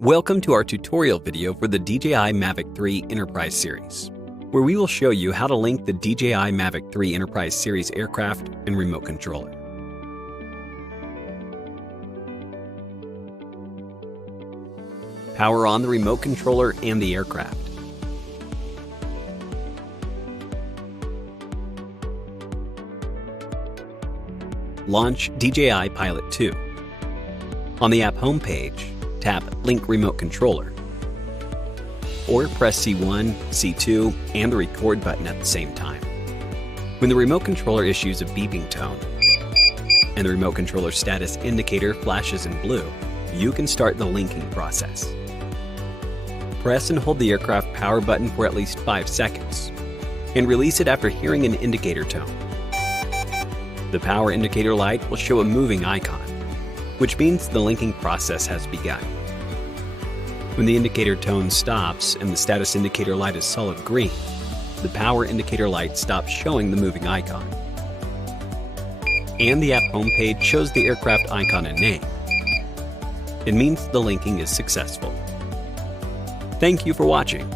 Welcome to our tutorial video for the DJI Mavic 3 Enterprise series, where we will show you how to link the DJI Mavic 3 Enterprise series aircraft and remote controller. Power on the remote controller and the aircraft. Launch DJI Pilot 2. On the app homepage, tap Link Remote Controller, or press C1, C2, and the record button at the same time. When the remote controller issues a beeping tone and the remote controller status indicator flashes in blue, you can start the linking process. Press and hold the aircraft power button for at least 5 seconds, and release it after hearing an indicator tone. The power indicator light will show a moving icon, which means the linking process has begun. When the indicator tone stops and the status indicator light is solid green, the power indicator light stops showing the moving icon, and the app homepage shows the aircraft icon and name. It means the linking is successful. Thank you for watching.